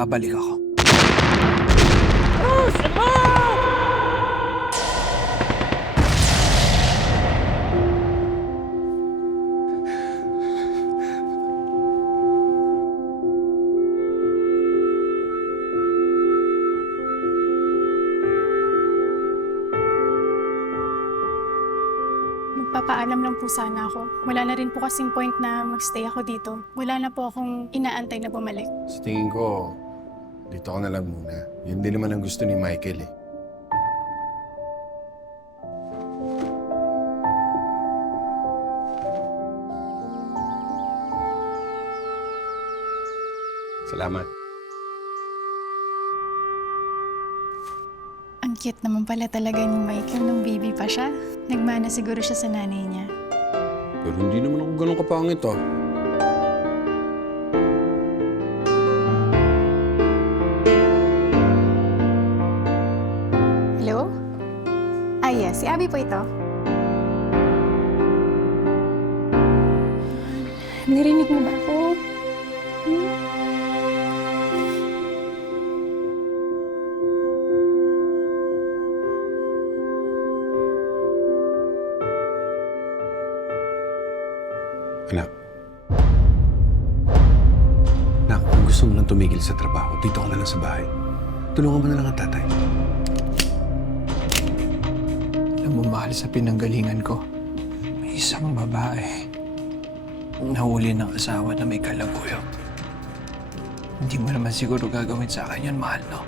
babalik ako. Magpapaalam lang po sana ako. Wala na rin po kasing point na magstay ako dito. Wala na po akong inaantay na bumalik. Sa tingin ko, dito ka na lang muna. Yun din naman ang gusto ni Michael eh. Salamat. Ang cute naman pala talaga ni Michael nung baby pa siya. Nagmana siguro siya sa nanay niya. Pero hindi naman ako ganun kapangit ah. Hello? Yes, si Abby po ito. Narinig mo ba ako? Anak. Nak, kung gusto mo lang tumigil sa trabaho, dito ka na lang sa bahay. Tulungan mo na lang ang tatay. Alam mo, mahal sa pinanggalingan ko. May isang babae. Nahuli ng asawa na may kalaguyo. Hindi mo naman siguro gagawin sa akin yan, mahal, no?